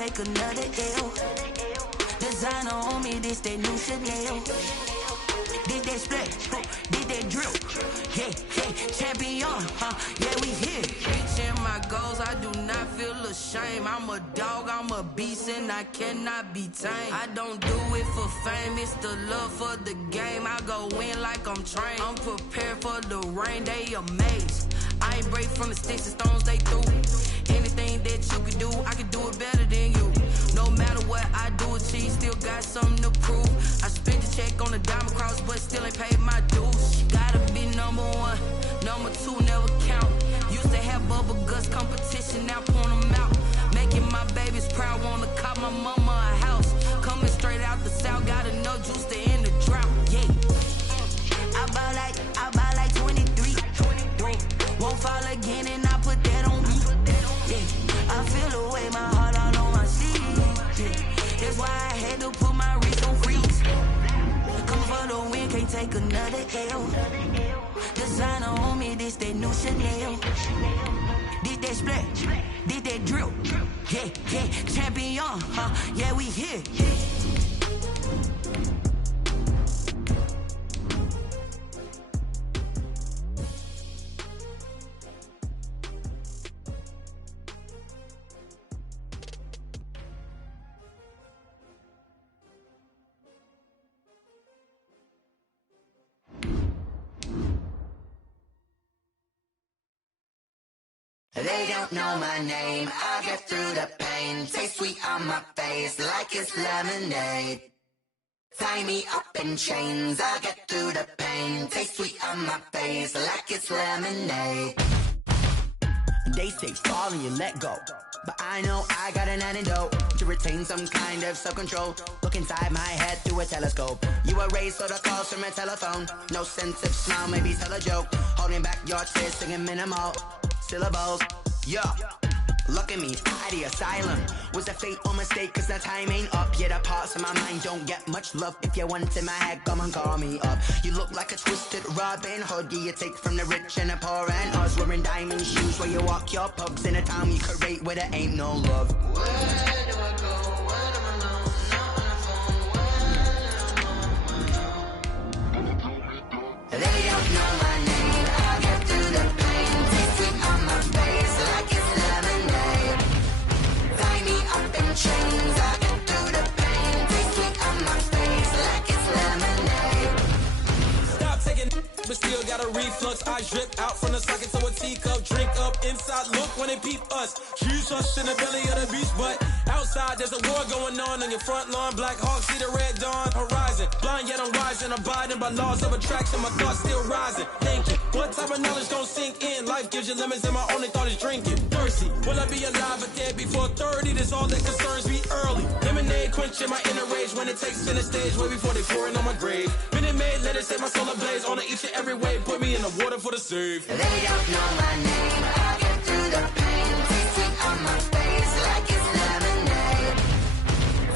take another L. Designer on me, this that new Chanel. Did that split, did that drill. Yeah, champion, yeah, we here. Reaching my goals, I do not feel ashamed. I'm a dog, I'm a beast, and I cannot be tamed. I don't do it for fame, it's the love for the game. I go in like I'm trained. I'm prepared for the rain, they amazed. I ain't break from the sticks and stones they threw. Anything that you can do, I can do it better than you. No matter what I do, achieve, still got something to prove. I spent the check on the diamond cross, but still ain't paid my dues. Gotta be number one, number two never count. Used to have bubble guts competition, now point them out. Making my babies proud, wanna cop my mama a house. Coming straight out the south, got enough juice to end the drought. Yeah, I buy like 23. Won't fall again, and I put that on me. Yeah, I feel away, my heart all on my sleeve. Yeah, that's why I had to put my wrist on freeze. Come for the win, can't take another L. Designer on me, this that new Chanel. Did that split, did that drill. Yeah, champion, yeah, we here. They don't know my name, I get through the pain. Taste sweet on my face like it's lemonade. Tie me up in chains, I get through the pain. Taste sweet on my face like it's lemonade. They say fall and you let go, but I know I got an antidote to retain some kind of self-control. Look inside my head through a telescope. You erase all the calls from a telephone. No sense of smile, maybe tell a joke. Holding back your tears, singing minimal syllables. Yo, look at me, at the asylum. Was a fate or mistake, cause the time ain't up. Yet the parts of my mind don't get much love. If you want in my head, come and call me up. You look like a twisted Robin Hood. You take from the rich and the poor and us. Wearing diamond shoes where you walk your pugs in a town you create where there ain't no love. Where do I go? When am I alone? Not on the phone. They don't know my name, I get through the pain. Taste sweet on my face like it's lemonade. Tie me up in chains, I get through the pain. Taste sweet on my face like it's lemonade. Stop taking but still got a reflux. I drip out from the socket to a teacup. Drink up inside, look when they peep us. Jesus in the belly of the beast, but outside there's a war going on your front lawn. Black Hawk, see the red dawn horizon. Blind yet I'm rising, abiding by laws of attraction. My thoughts still rising, thinking what type of knowledge gon' sink in? Life gives you lemons and my only thought is drinking. Thirsty, will I be alive or dead before 30? That's all that concerns me early. Lemonade quenching my inner rage when it takes center stage way before they pouring on my grave. Minute Maid, let it set my soul ablaze on each and every way. Put me in the water for the save. They don't know my name, I get through the pain. Taste sweet on my face like it's lemonade.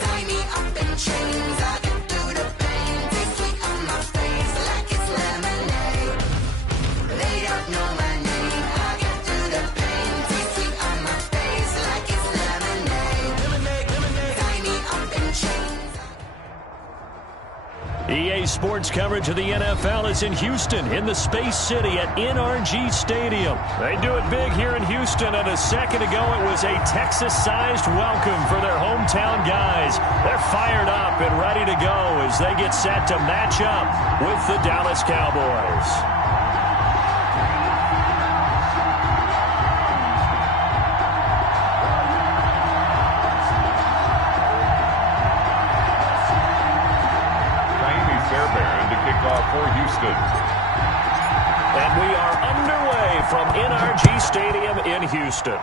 Tie me up in chains, I get through the pain. Taste sweet on my face like it's lemonade. They don't know my name, I get through the pain. Taste sweet on my face like it's lemonade. Lemonade. Tie me up in chains. EA Sports coverage of the NFL is in Houston, in the Space City at NRG Stadium. They do it big here in Houston, and a second ago it was a Texas-sized welcome for their hometown guys. They're fired up and ready to go as they get set to match up with the Dallas Cowboys. For Houston. And we are underway from NRG Stadium in Houston.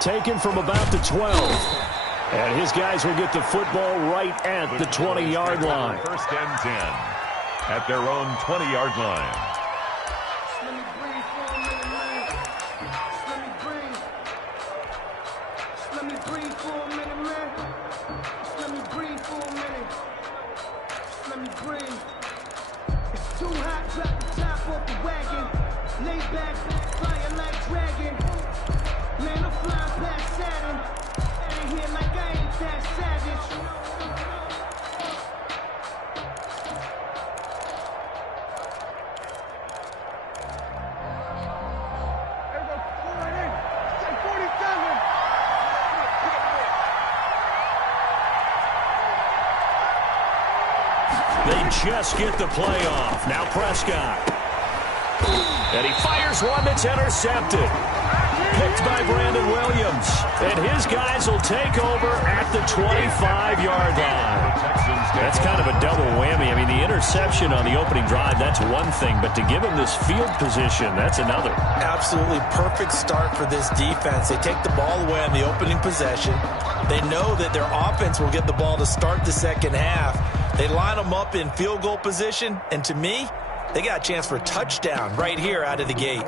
Taken from about the 12. And his guys will get the football right at the 20-yard line. First and 10 at their own 20-yard line. Lay back, flying like dragon. Man, I'm flying. They just get the play off. Now Prescott. And he fires one that's intercepted. Picked by Brandon Williams. And his guys will take over at the 25-yard line. That's kind of a double whammy. I mean, the interception on the opening drive, that's one thing. But to give him this field position, that's another. Absolutely perfect start for this defense. They take the ball away on the opening possession. They know that their offense will get the ball to start the second half. They line them up in field goal position. And to me, they got a chance for a touchdown right here out of the gate.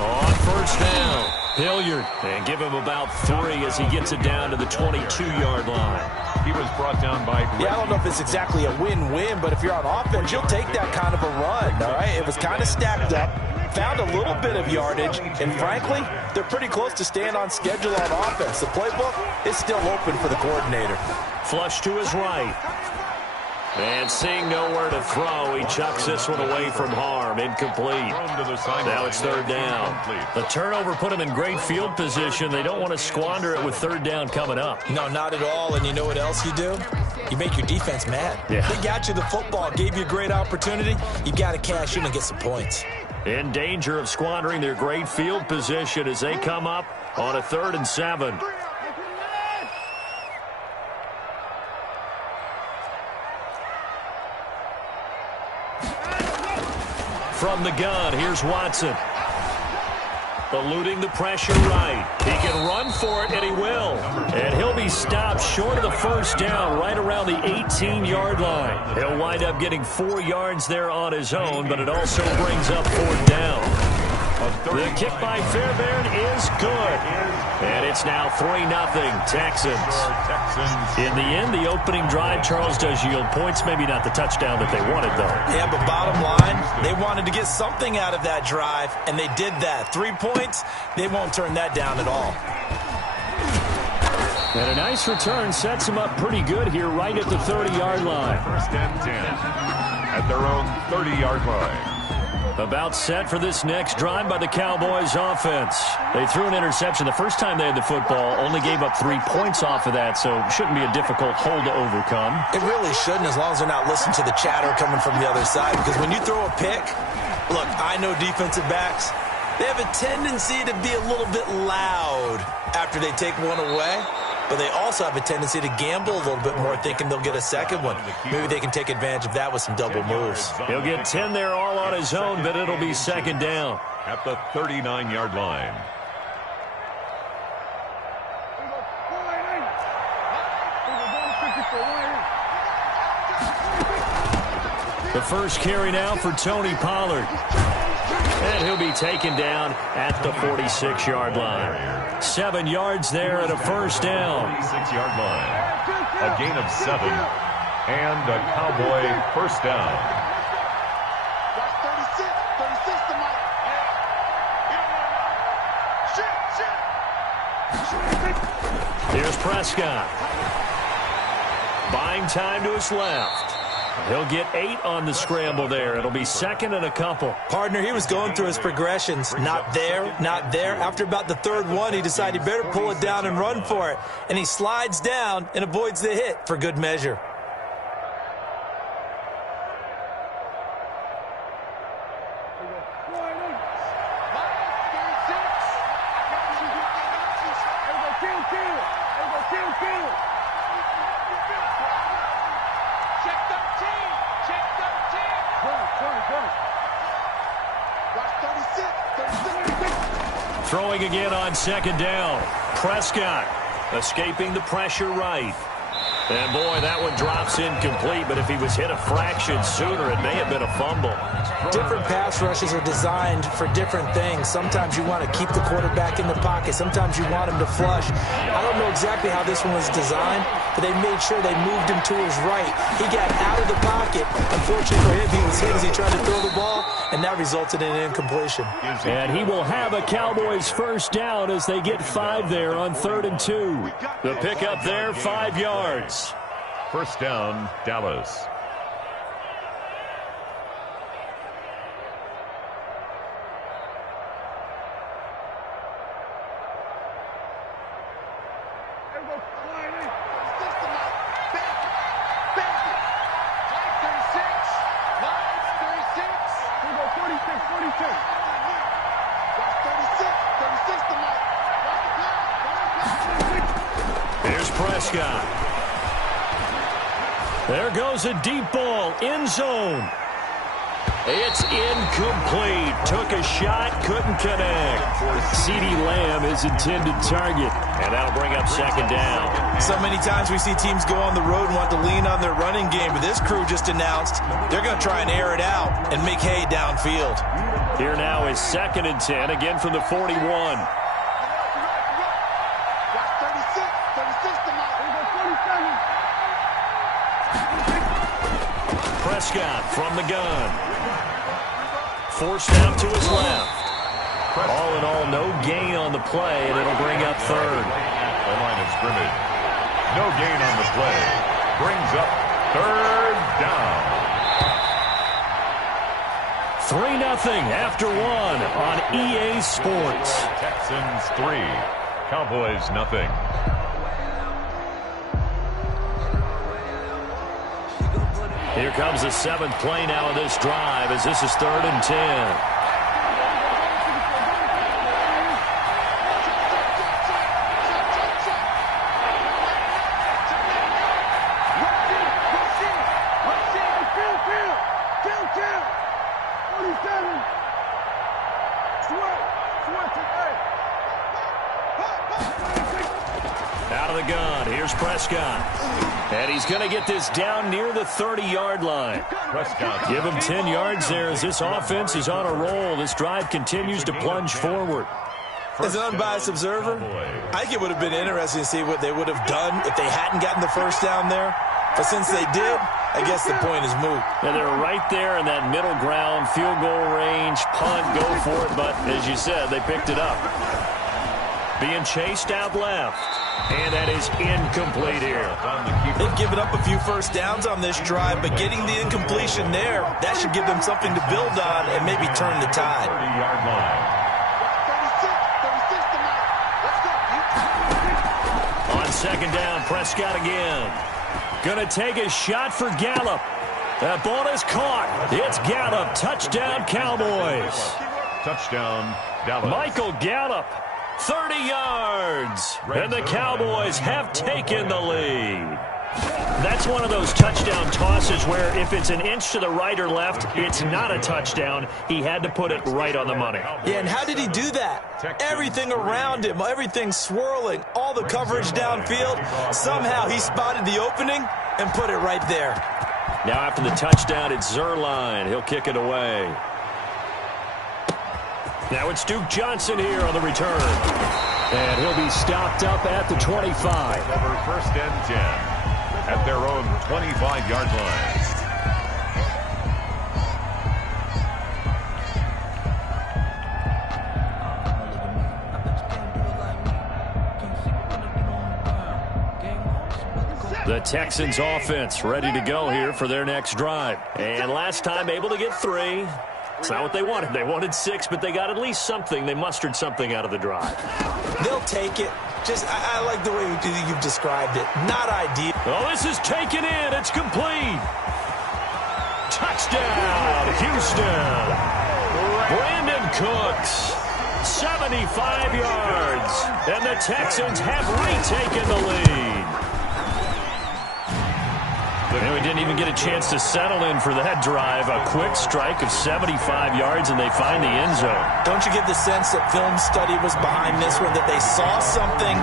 On first down, Hilliard. And give him about 3 as he gets it down to the 22-yard line. He was brought down by... Yeah, I don't know if it's exactly a win-win, but if you're on offense, you'll take that kind of a run, all right? It was kind of stacked up, found a little bit of yardage, and frankly, they're pretty close to staying on schedule on offense. The playbook is still open for the coordinator. Flush to his right. And seeing nowhere to throw, he chucks this one away from harm. Incomplete. Now it's third down. The turnover put him in great field position. They don't want to squander it with third down coming up. No, not at all. And you know what else you do? You make your defense mad. Yeah. They got you the football, gave you a great opportunity. You got to cash in and get some points. In danger of squandering their great field position as they come up on a 3rd and 7. From the gun, here's Watson. Eluding the pressure right. He can run for it, and he will. And he'll be stopped short of the first down right around the 18-yard line. He'll wind up getting 4 yards there on his own, but it also brings up 4th down. The kick by Fairbairn is good. And it's now 3-0 Texans. In the end, the opening drive, Charles, does yield points. Maybe not the touchdown that they wanted, though. Yeah, but bottom line, they wanted to get something out of that drive, and they did that. 3 points, they won't turn that down at all. And a nice return sets them up pretty good here right at the 30-yard line. 1st and 10 at their own 30-yard line. About set for this next drive by the Cowboys offense. They threw an interception the first time they had the football, only gave up 3 points off of that, so it shouldn't be a difficult hole to overcome. It really shouldn't, as long as they're not listening to the chatter coming from the other side, because when you throw a pick, look, I know defensive backs, they have a tendency to be a little bit loud after they take one away. But they also have a tendency to gamble a little bit more, thinking they'll get a second one. Maybe they can take advantage of that with some double moves. He'll get 10 there all on his own, but it'll be 2nd down. At the 39-yard line. The first carry now for Tony Pollard. And he'll be taken down at the 46-yard line. 7 yards there and a first down. 46-yard line. A gain of 7. And a Cowboy first down. Here's Prescott. Buying time to his left. He'll get 8 on the scramble there. It'll be 2nd and a couple. Partner, he was going through his progressions. Not there, not there. After about the 3rd one, he decided he better pull it down and run for it. And he slides down and avoids the hit for good measure. Throwing again on 2nd down. Prescott escaping the pressure right. And boy, that one drops incomplete, but if he was hit a fraction sooner, it may have been a fumble. Different pass rushes are designed for different things. Sometimes you want to keep the quarterback in the pocket. Sometimes you want him to flush. I don't know exactly how this one was designed, but they made sure they moved him to his right. He got out of the pocket. Unfortunately for him, he was hit as he tried to throw the ball, and that resulted in an incompletion. And he will have a Cowboys first down as they get 5 there on 3rd and 2. The pickup there, 5 yards. First down, Dallas. Here's Prescott. There goes a deep ball, end zone. It's incomplete. Took a shot, couldn't connect. CeeDee Lamb, his intended target. And that'll bring up 2nd down. So many times we see teams go on the road and want to lean on their running game, but this crew just announced they're going to try and air it out and make hay downfield. Here now is 2nd and 10, again from the 41. Prescott from the gun. Forced out to his left. All in all, no gain on the play, and it'll bring up 3rd. The line of scrimmage. No gain on the play. Brings up 3rd down. 3-0 after 1 on EA Sports. Texans 3. Cowboys nothing. Here comes the 7th play now of this drive as this is 3rd and 10. Out of the gun, here's Prescott. And he's going to get this down near the 30-yard line. Prescott. Give him 10 yards there as this offense is on a roll. This drive continues to plunge forward. As an unbiased observer, I think it would have been interesting to see what they would have done if they hadn't gotten the first down there. But since they did, I guess the point is moot. And they're right there in that middle ground, field goal range, punt, go for it. But as you said, they picked it up. Being chased out left. And that is incomplete here. They've given up a few first downs on this drive, but getting the incompletion there, that should give them something to build on and maybe turn the tide. 30-yard line. On 2nd down, Prescott again. Gonna take a shot for Gallup. That ball is caught. It's Gallup. Touchdown, Cowboys. Touchdown, Dallas. Michael Gallup. 30 yards, and the Cowboys have taken the lead. That's one of those touchdown tosses where if it's an inch to the right or left, it's not a touchdown. He had to put it right on the money. Yeah, and how did he do that? Everything around him, everything swirling, all the coverage downfield. Somehow he spotted the opening and put it right there. Now after the touchdown, it's Zerline. He'll kick it away. Now it's Duke Johnson here on the return. And he'll be stopped up at the 25. Over 1st and 10 at their own 25-yard line. The Texans offense ready to go here for their next drive. And last time able to get 3. It's not what they wanted. They wanted 6, but they got at least something. They mustered something out of the drive. They'll take it. Just, I like the way you've described it. Not ideal. Oh, this is taken in. It's complete. Touchdown, Houston. Brandon Cooks, 75 yards. And the Texans have retaken the lead. And we didn't even get a chance to settle in for that drive. A quick strike of 75 yards, and they find the end zone. Don't you get the sense that film study was behind this one, that they saw something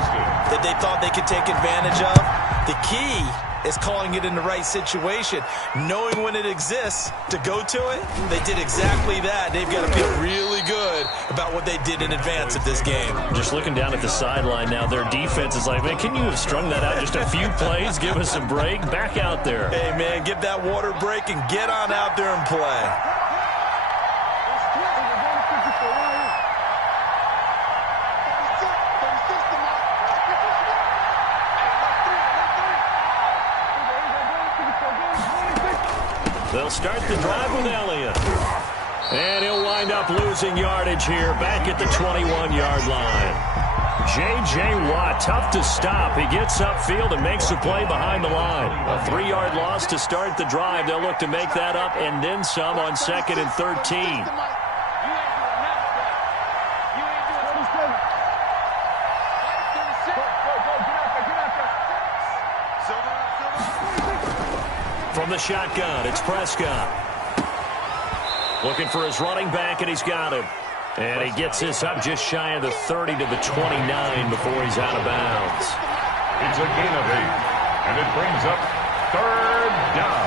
that they thought they could take advantage of? The key is calling it in the right situation. Knowing when it exists to go to it, they did exactly that. They've got to feel really good about what they did in advance of this game. Just looking down at the sideline now, their defense is like, man, can you have strung that out just a few plays? Give us a break. Back out there. Hey, man, give that water break and get on out there and play. They'll start the drive with Elliott. And he'll wind up losing yardage here back at the 21-yard line. J.J. Watt, tough to stop. He gets upfield and makes a play behind the line. A 3-yard loss to start the drive. They'll look to make that up and then some on 2nd and 13. From the shotgun, it's Prescott. Looking for his running back, and he's got him. And he gets this up just shy of the 30 to the 29 before he's out of bounds. It's a gain of 8, and it brings up 3rd down.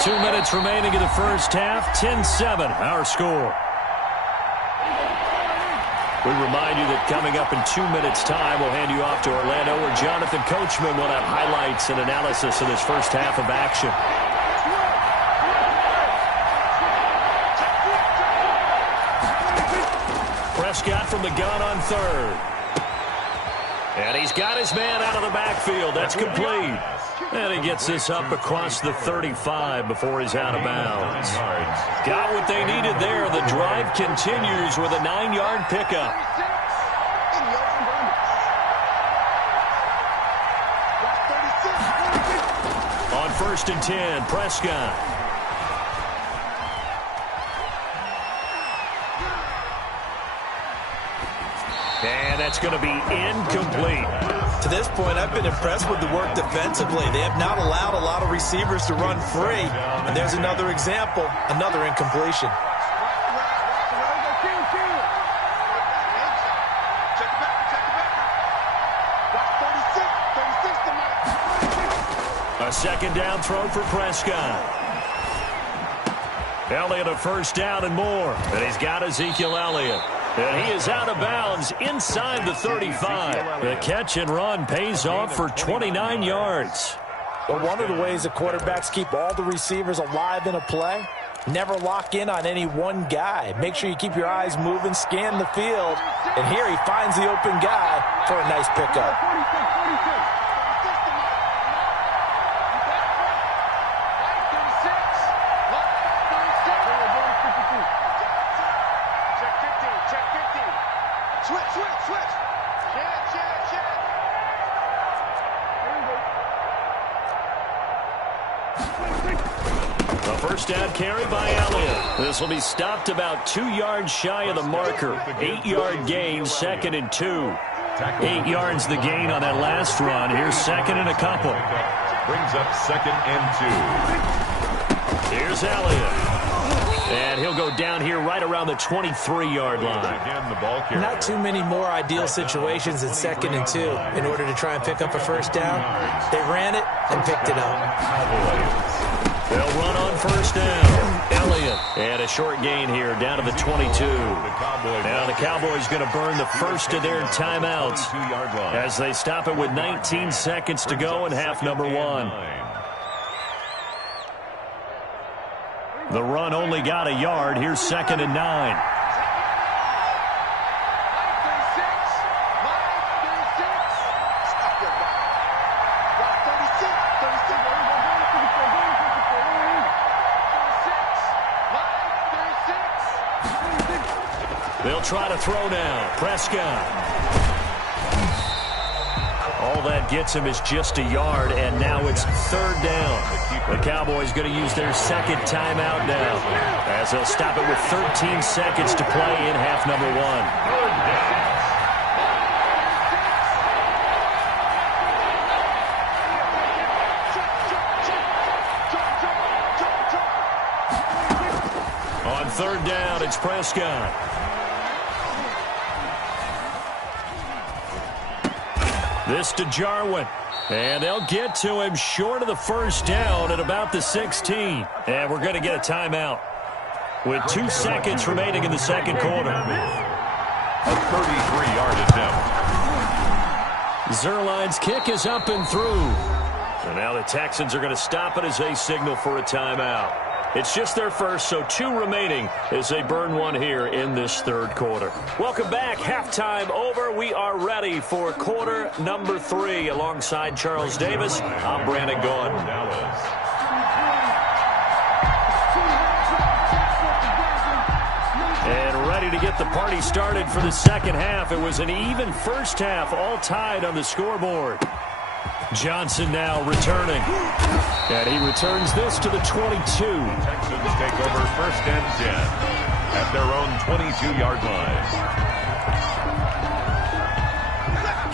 Two minutes remaining in the first half, 10-7, our score. We remind you that coming up in 2 minutes' time, we'll hand you off to Orlando, where Jonathan Coachman will have highlights and analysis of this first half of action. Prescott from the gun on 3rd. And he's got his man out of the backfield. That's complete. And he gets this up across the 35 before he's out of bounds. Got what they needed there. The drive continues with a 9-yard pickup. On 1st and 10, Prescott. And that's going to be incomplete. To this point, I've been impressed with the work defensively. They have not allowed a lot of receivers to run free. And there's another example, another incompletion. A 2nd down throw for Prescott. Elliott a 1st down and more. And he's got Ezekiel Elliott. And he is out of bounds inside the 35. The catch and run pays off for 29 yards. But one of the ways the quarterbacks keep all the receivers alive in a play, never lock in on any one guy. Make sure you keep your eyes moving, scan the field. And here he finds the open guy for a nice pickup. A 1st down carry by Elliott. This will be stopped about 2 yards shy of the marker. 8-yard gain, 2nd and 2. 8 yards the gain on that last run. Here's 2nd and a couple. Brings up 2nd and 2. Here's Elliott. And he'll go down here right around the 23-yard line. Not too many more ideal situations than 2nd and 2 in order to try and pick up a 1st down. They ran it and picked it up. They'll run on 1st down. Elliott. And a short gain here down to the 22. Now the Cowboys going to burn the first of their timeouts as they stop it with 19 seconds to go in half number 1. The run only got a yard. Here's 2nd and 9. They'll try to throw now. Prescott. All that gets him is just a yard, and now it's 3rd down. The Cowboys going to use their 2nd timeout now, as they'll stop it with 13 seconds to play in half number 1. On 3rd down, it's Prescott. This to Jarwin. And they'll get to him short of the first down at about the 16. And we're going to get a timeout with 2 seconds remaining in the second quarter. A 33-yard attempt. Zerline's kick is up and through. And now the Texans are going to stop it as they signal for a timeout. It's just their first, so 2 remaining as they burn one here in this third quarter. Welcome back. Halftime over. We are ready for quarter number 3. Alongside Charles Davis, I'm Brandon Gaudin. And ready to get the party started for the second half. It was an even first half, all tied on the scoreboard. Johnson now returning. And he returns this to the 22. Texans take over first and 10 at their own 22-yard line.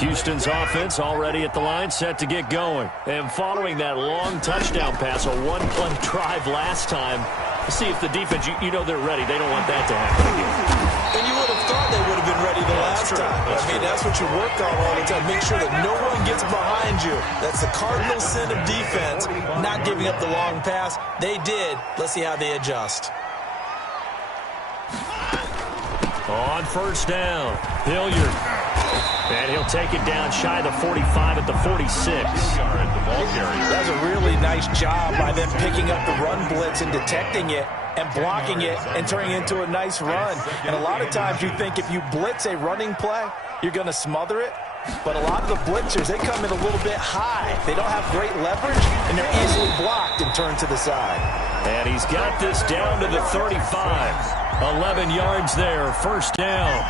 Houston's offense already at the line, set to get going. And following that long touchdown pass, a one-play drive last time, see if the defense, you know they're ready. They don't want that to happen again. And you would have thought they would have been ready the last time. I mean, that's what you work on all the time. Make sure that no one gets behind you. That's the cardinal sin of defense, not giving up the long pass. They did. Let's see how they adjust. On first down, Hilliard. And he'll take it down shy of the 45 at the 46. That's a really nice job by them picking up the run blitz and detecting it and blocking it and turning it into a nice run. And a lot of times you think if you blitz a running play, you're going to smother it. But a lot of the blitzers, they come in a little bit high. They don't have great leverage, and they're easily blocked and turned to the side. And he's got this down to the 35. 11 yards there, first down.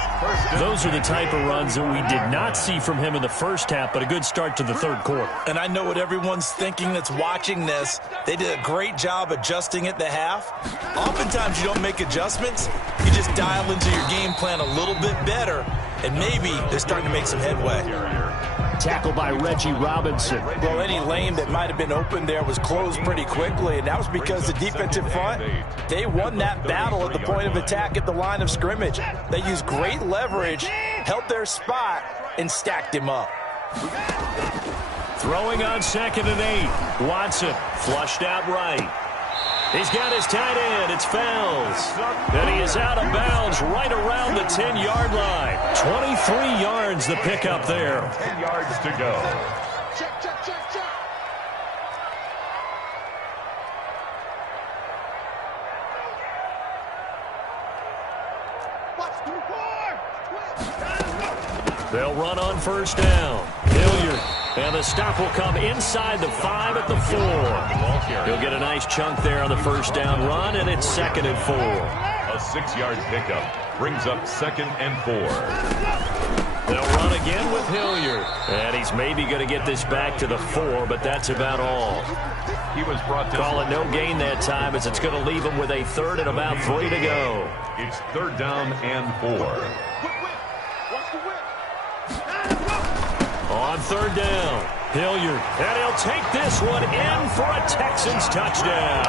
Those are the type of runs that we did not see from him in the first half, but a good start to the third quarter. And I know what everyone's thinking that's watching this. They did a great job adjusting at the half. Oftentimes you don't make adjustments. You just dial into your game plan a little bit better, and maybe they're starting to make some headway. Tackled by Reggie Robinson. Well, any lane that might have been open there was closed pretty quickly, and that was because the defensive front, they won that battle at the point of attack at the line of scrimmage. They used great leverage, held their spot, and stacked him up. Throwing on 2nd and 8. Watson flushed out right. He's got his tight end. It's Fells. And he is out of bounds right around the 10-yard line. 23 yards the pickup there. 10 yards to go. Check, check, check, check. Watch the board. They'll run on first down. Hilliard. And the stop will come inside the 5 at the 4. He'll get a nice chunk there on the first down run, and it's 2nd and 4. A 6-yard pickup brings up 2nd and 4. They'll run again with Hilliard. And he's maybe going to get this back to the 4, but that's about all. He was brought down. Call it no gain that time, as it's going to leave him with a 3rd and about 3 to go. It's 3rd down and 4. On 3rd down, Hilliard. And he'll take this one in for a Texans touchdown.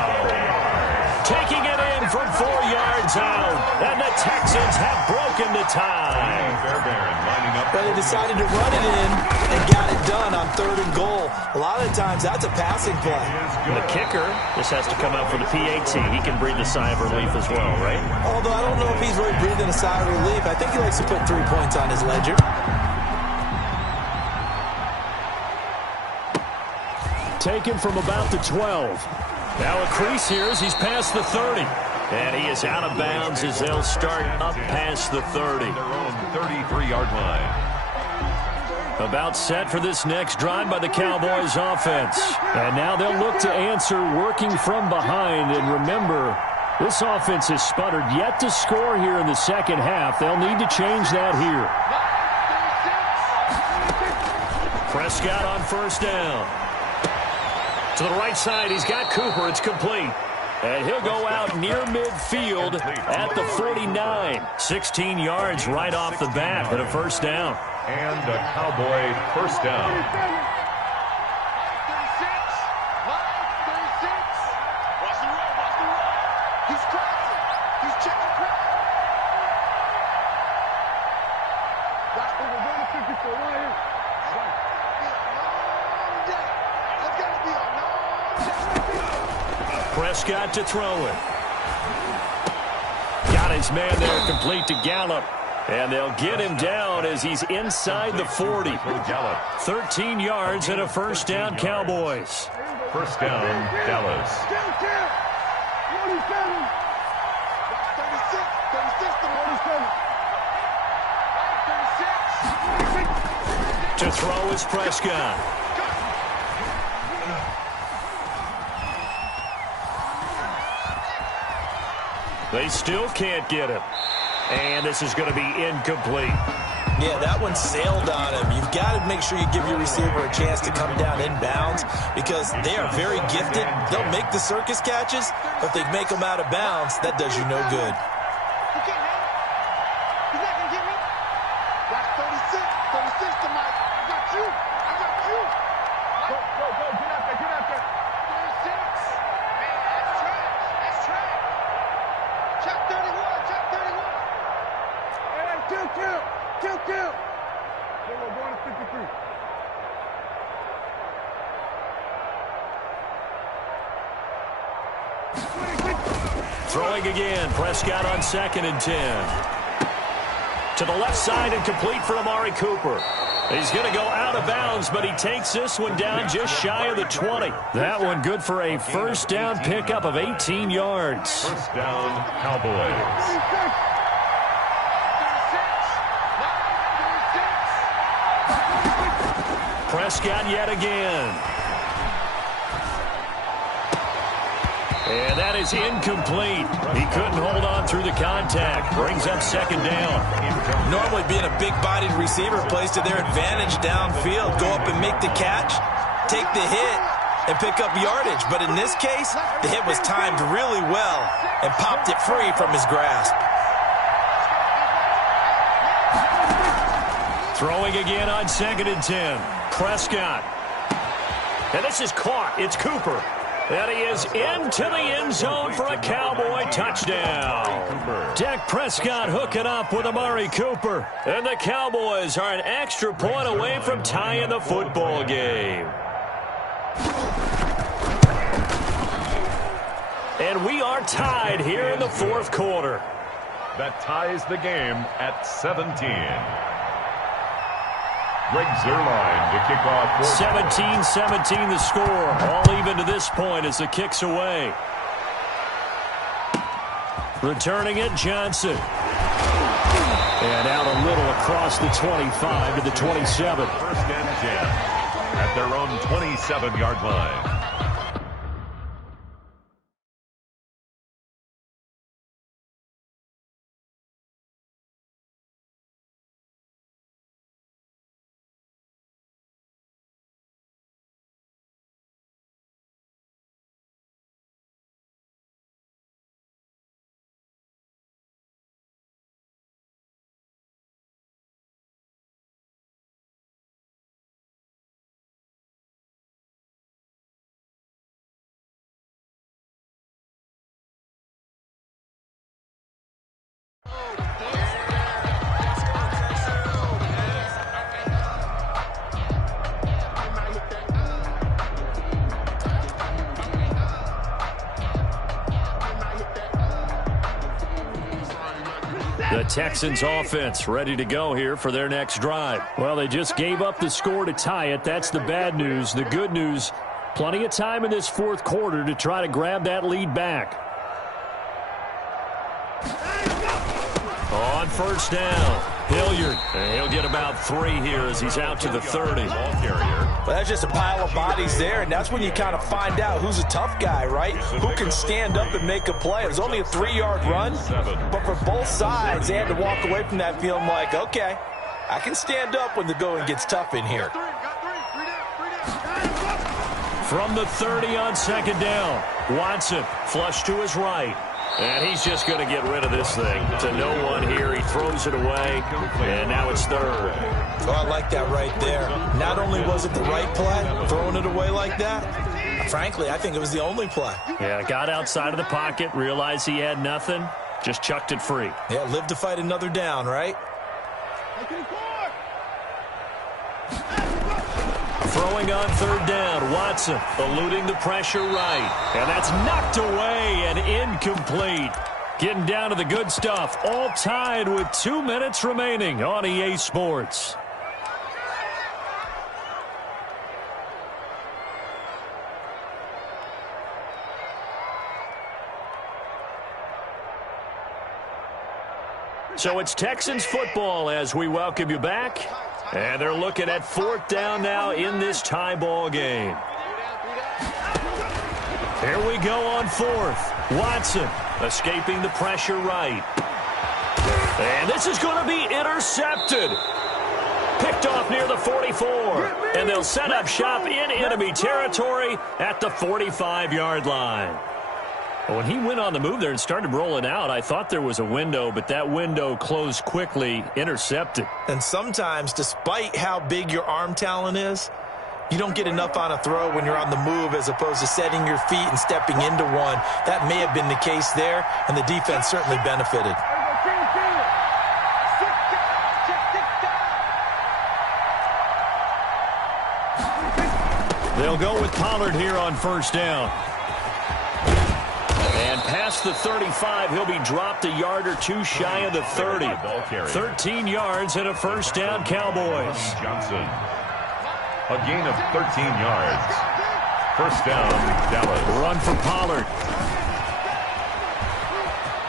Taking it in from 4 yards out. And the Texans have broken the tie. But they decided to run it in and got it done on 3rd and goal. A lot of the times that's a passing play. And the kicker, this has to come out for the PAT. He can breathe a sigh of relief as well, right? Although I don't know if he's really breathing a sigh of relief. I think he likes to put 3 points on his ledger. Taken from about the 12. Now a crease here as he's past the 30. And he is out of bounds as they'll start up past the 30. Their own 33-yard line. About set for this next drive by the Cowboys offense. And now they'll look to answer working from behind. And remember, this offense has sputtered yet to score here in the second half. They'll need to change that here. Prescott on first down. To the right side, he's got Cooper. It's complete. And he'll go out near midfield at the 49. 16 yards right off the bat, but a first down. And a Cowboy first down. Prescott to throw it. Got his man there complete to Gallup. And they'll get him down as he's inside the 40. 13 yards and a first down, Cowboys. First down, Dallas. To throw is Prescott. They still can't get him. And this is going to be incomplete. Yeah, that one sailed on him. You've got to make sure you give your receiver a chance to come down inbounds because they are very gifted. They'll make the circus catches, but they make them out of bounds. That does you no good. You can't have it. He's not going to get me. That's 36. 36 to Mike. I got you. I got you. Go. Get out there. 36. Man, that's trash. That's trash. Check 31. Kill. They were going to 53. Throwing again. Prescott on 2nd and 10. To the left side and complete for Amari Cooper. He's going to go out of bounds, but he takes this one down just shy of the 20. That one good for a first down pickup of 18 yards. First down, Cowboys. Prescott yet again. And that is incomplete. He couldn't hold on through the contact. Brings up 2nd down. Normally being a big-bodied receiver plays to their advantage downfield. Go up and make the catch, take the hit, and pick up yardage. But in this case, the hit was timed really well and popped it free from his grasp. Throwing again on 2nd and 10. Prescott. And this is caught. It's Cooper. And he is into the end zone for a Cowboy touchdown. Dak Prescott hooking up with Amari Cooper. And the Cowboys are an extra point away from tying the football game. And we are tied here in the 4th quarter. That ties the game at 17. Greg Zuerlein to kick off. 17-17 the score. All even to this point as the kick's away. Returning it, Johnson. And out a little across the 25 to the 27. First and 10 at their own 27-yard line. The Texans offense ready to go here for their next drive. Well, they just gave up the score to tie it. That's the bad news. The good news, plenty of time in this 4th quarter to try to grab that lead back. On first down, Hilliard. And he'll get about 3 here as he's out to the 30. Ball carrier. Well, that's just a pile of bodies there, and that's when you kind of find out who's a tough guy, right? Who can stand up and make a play. It was only a 3-yard run, but for both sides, they had to walk away from that feeling like, okay, I can stand up when the going gets tough in here. From the 30 on 2nd down, Watson flush to his right. And he's just going to get rid of this thing to no one here. He throws it away, and now it's 3rd. Oh, I like that right there. Not only was it the right play, throwing it away like that, frankly, I think it was the only play. Yeah, got outside of the pocket, realized he had nothing, just chucked it free. Yeah, live to fight another down, right? Throwing on third down, Watson eluding the pressure right. And that's knocked away and incomplete. Getting down to the good stuff, all tied with 2 minutes remaining on EA Sports. So it's Texans football as we welcome you back. And they're looking at fourth down now in this tie ball game. Here we go on fourth. Watson escaping the pressure right. And this is going to be intercepted. Picked off near the 44. And they'll set up shop in enemy territory at the 45-yard line. When he went on the move there and started rolling out, I thought there was a window, but that window closed quickly, intercepted. And sometimes, despite how big your arm talent is, you don't get enough on a throw when you're on the move as opposed to setting your feet and stepping into one. That may have been the case there, and the defense certainly benefited. They'll go with Pollard here on first down. And past the 35, he'll be dropped a yard or two shy of the 30. 13 yards and a first down, Cowboys. Johnson. A gain of 13 yards. First down, Dallas. Run for Pollard.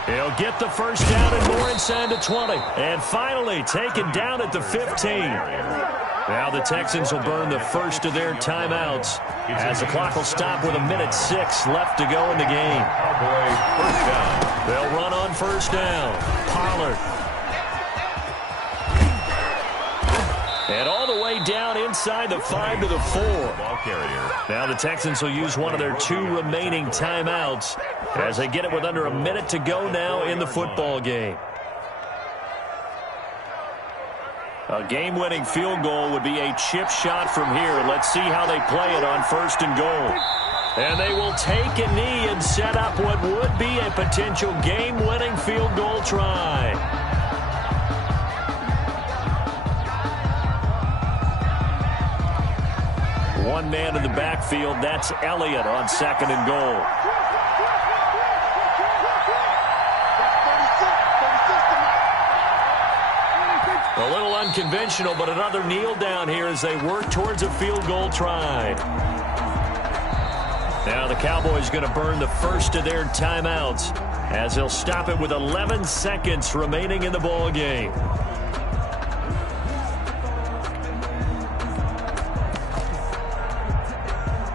He'll get the first down and more inside the 20. And finally taken down at the 15. Now the Texans will burn the first of their timeouts as the clock will stop with 1:06 left to go in the game. First down. They'll run on first down. Pollard. And all the way down inside the 5 to the 4. Ball carrier. Now the Texans will use one of their 2 remaining timeouts as they get it with under a minute to go now in the football game. A game-winning field goal would be a chip shot from here. Let's see how they play it on first and goal. And they will take a knee and set up what would be a potential game-winning field goal try. One man in the backfield, that's Elliott on second and goal. A little unconventional, but another kneel down here as they work towards a field goal try. Now the Cowboys going to burn the first of their timeouts as they'll stop it with 11 seconds remaining in the ball game.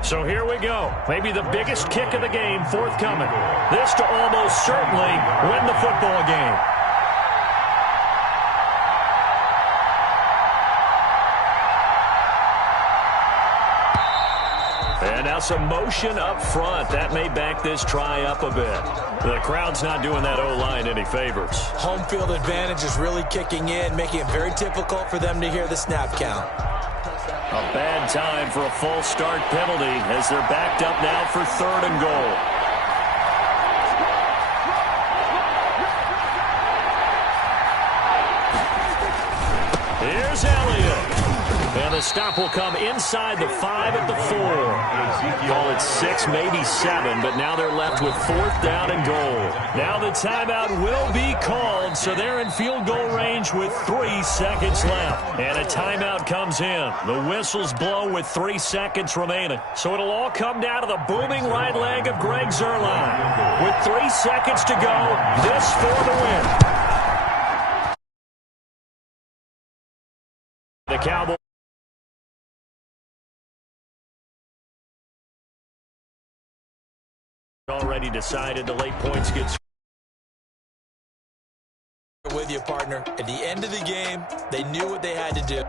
So here we go. Maybe the biggest kick of the game forthcoming. This to almost certainly win the football game. And now some motion up front. That may back this try up a bit. The crowd's not doing that O-line any favors. Home field advantage is really kicking in, making it very difficult for them to hear the snap count. A bad time for a false start penalty as they're backed up now for third and goal. Here's Elliott. And the stop will come inside the 5 at the 4. Call it 6, maybe 7, but now they're left with fourth down and goal. Now the timeout will be called, so they're in field goal range with 3 seconds left. And a timeout comes in. The whistles blow with 3 seconds remaining. So it'll all come down to the booming right leg of Greg Zuerlein. With 3 seconds to go, this for the win. The Cowboys already decided the late points get with you, partner. At the end of the game, they knew what they had to do.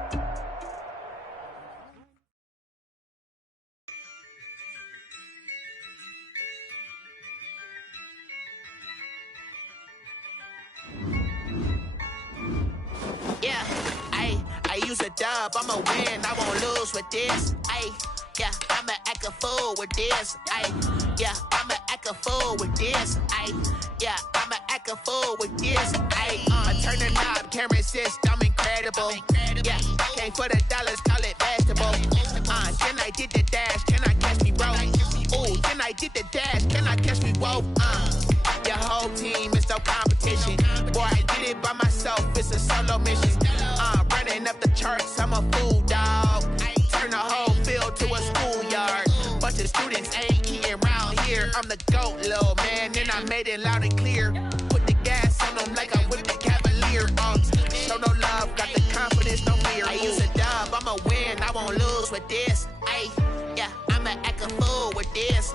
Yeah, I use a dub, I'ma win, I won't lose with this. Yeah, I'ma act a fool with this. Yeah, I'ma act a fool with this. Yeah, I'ma act act a fool with this. I turn the knob, camera assist, I'm incredible. Yeah, came for the dollars, call it basketball. Can I did the dash? Can I catch me, bro? Ooh, can I did the dash? Can I catch me, whoa? Your whole team is no competition. Boy, I did it by myself, it's a solo mission. Running up the charts, I'm a fool, dog. Turn the whole field to a schoolyard. Bunch of students ain't eating around here. I'm the GOAT, little man, and I made it loud and clear. Put the gas on them like I'm with the Cavalier. Show no love, got the confidence, no fear. I use a dub, I'ma win, I won't lose with this. Yeah, I'ma act a fool with this.